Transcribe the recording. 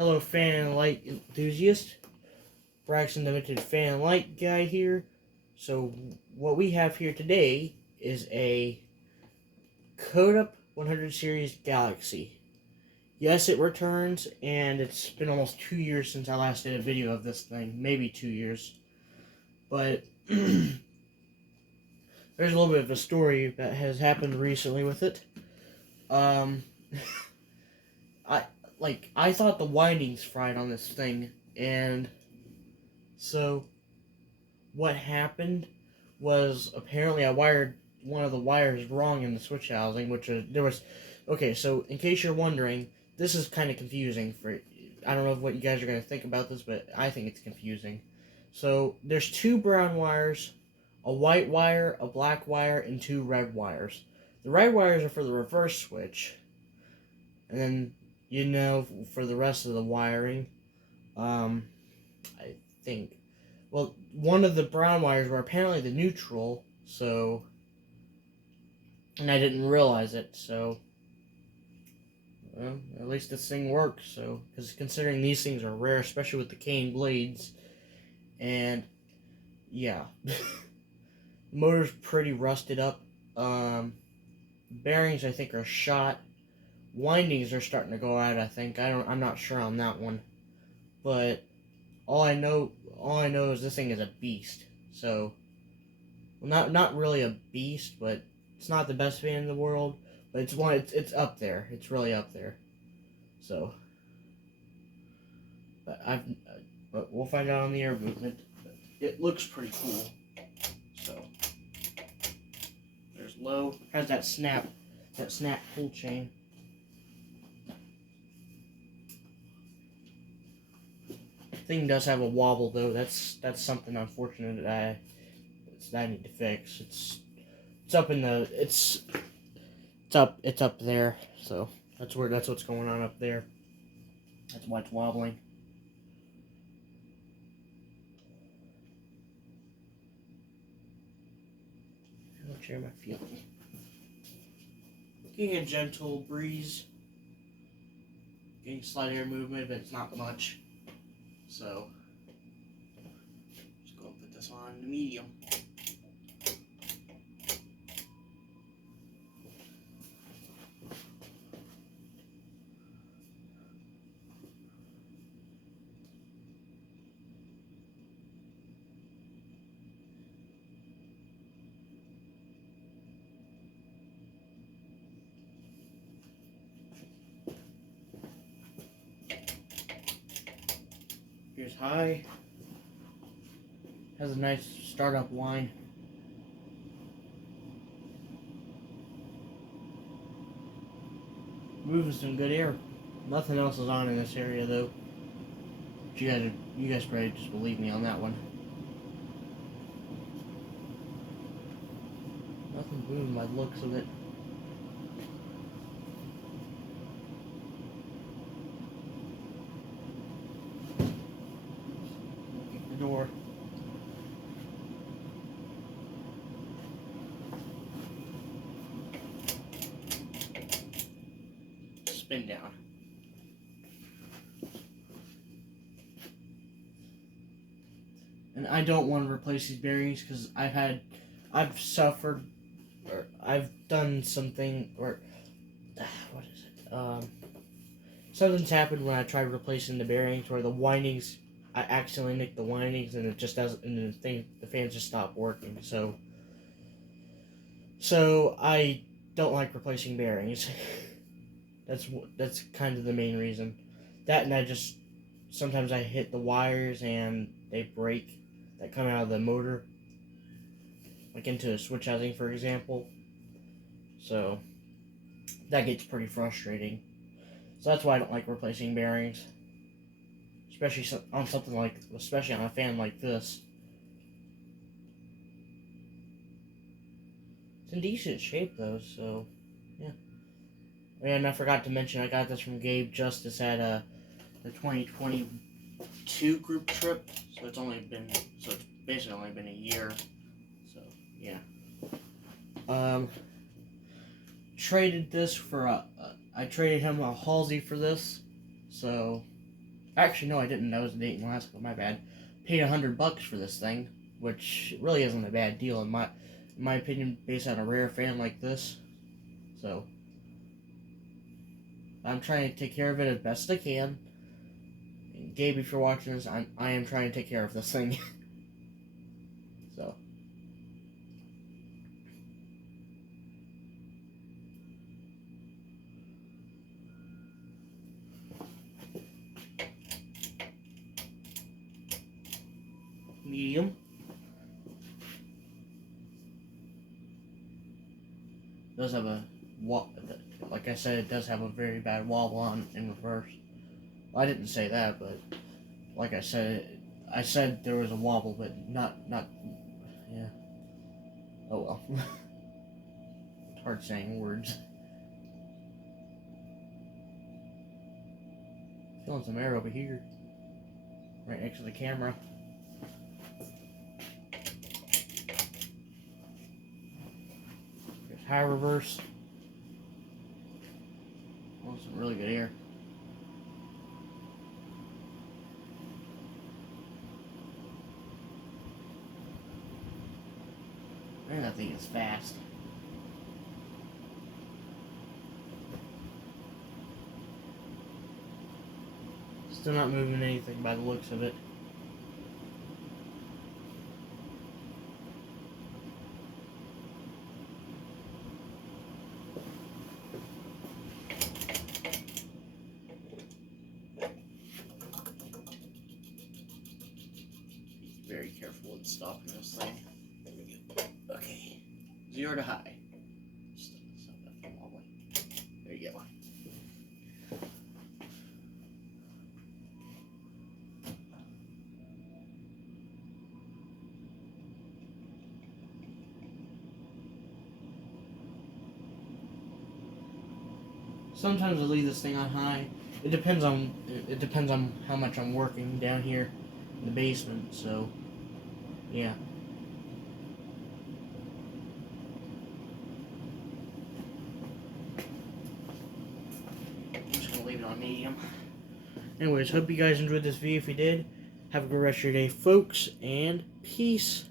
Hello, fan and light enthusiast. Braxton, the Vintage fan and light guy here. So, what we have here today is a Codep 100 series Galaxy. Yes, it returns, and it's been almost 2 years since I last did a video of this thing. Maybe 2 years. But there's a little bit of a story that has happened recently with it. I thought the windings fried on this thing, and so what happened was apparently I wired one of the wires wrong in the switch housing, okay, so in case you're wondering, this is kind of confusing I don't know what you guys are going to think about this, but I think it's confusing. So there's 2 brown wires, a white wire, a black wire, and 2 red wires. The red wires are for the reverse switch, and then for the rest of the wiring, I think, well, one of the brown wires were apparently the neutral, and I didn't realize it, so, well, at least this thing works, so, because considering these things are rare, especially with the cane blades, and, yeah, the motor's pretty rusted up, bearings, I think, are shot. Windings are starting to go out, I think. I'm not sure on that one. But all I know is this thing is a beast. So, well, not really a beast, but it's not the best fan in the world, but it's up there. It's really up there. So, but we'll find out on the air movement. It looks pretty cool. So, there's low, has that snap pull chain. Thing does have a wobble though. That's something unfortunate that I need to fix. It's up in the it's up there. So that's what's going on up there. That's why it's wobbling. I'll share my feeling. Getting a gentle breeze. Getting slight air movement, but it's not much. So, just go and put this on the medium. Here's high. Has a nice startup whine. Moving some good air. Nothing else is on in this area though. But you guys probably just believe me on that one. Nothing moving by the looks of it. Door. Spin down. And I don't want to replace these bearings because I've suffered, or I've done something, or what is it? Something's happened when I tried replacing the bearings where the windings, I accidentally nicked the windings and it just doesn't, and the fans just stop working. So I don't like replacing bearings. That's kind of the main reason. That, and sometimes I hit the wires and they break that come out of the motor, like into a switch housing, for example. So that gets pretty frustrating. So that's why I don't like replacing bearings. Especially on a fan like this. It's in decent shape though, so yeah. And I forgot to mention, I got this from Gabe Justice at the 2022 group trip. So it's basically only been a year. So yeah. Traded this for I traded him a Halsey for this. So Actually, no, I didn't. That was the date in Alaska. My bad. Paid $100 for this thing, which really isn't a bad deal in my opinion, based on a rare fan like this. So I'm trying to take care of it as best I can. And Gabe, if you're watching this, I am trying to take care of this thing. So. Medium. Does have a like I said, it does have a very bad wobble on in reverse. Well, I didn't say that, but like I said there was a wobble, but not yeah. Oh well. It's hard saying words. Feeling some air over here, right next to the camera. There's high reverse. Oh, some really good air. Man, that thing is fast. Still not moving anything by the looks of it. Be very careful in stopping this thing. There we go. Okay. 0 to high. Stop that from wobbling. There you go. Sometimes I leave this thing on high. It depends on how much I'm working down here in the basement. So, yeah. I'm just gonna leave it on medium. Anyways, hope you guys enjoyed this video. If you did, have a good rest of your day, folks, and peace.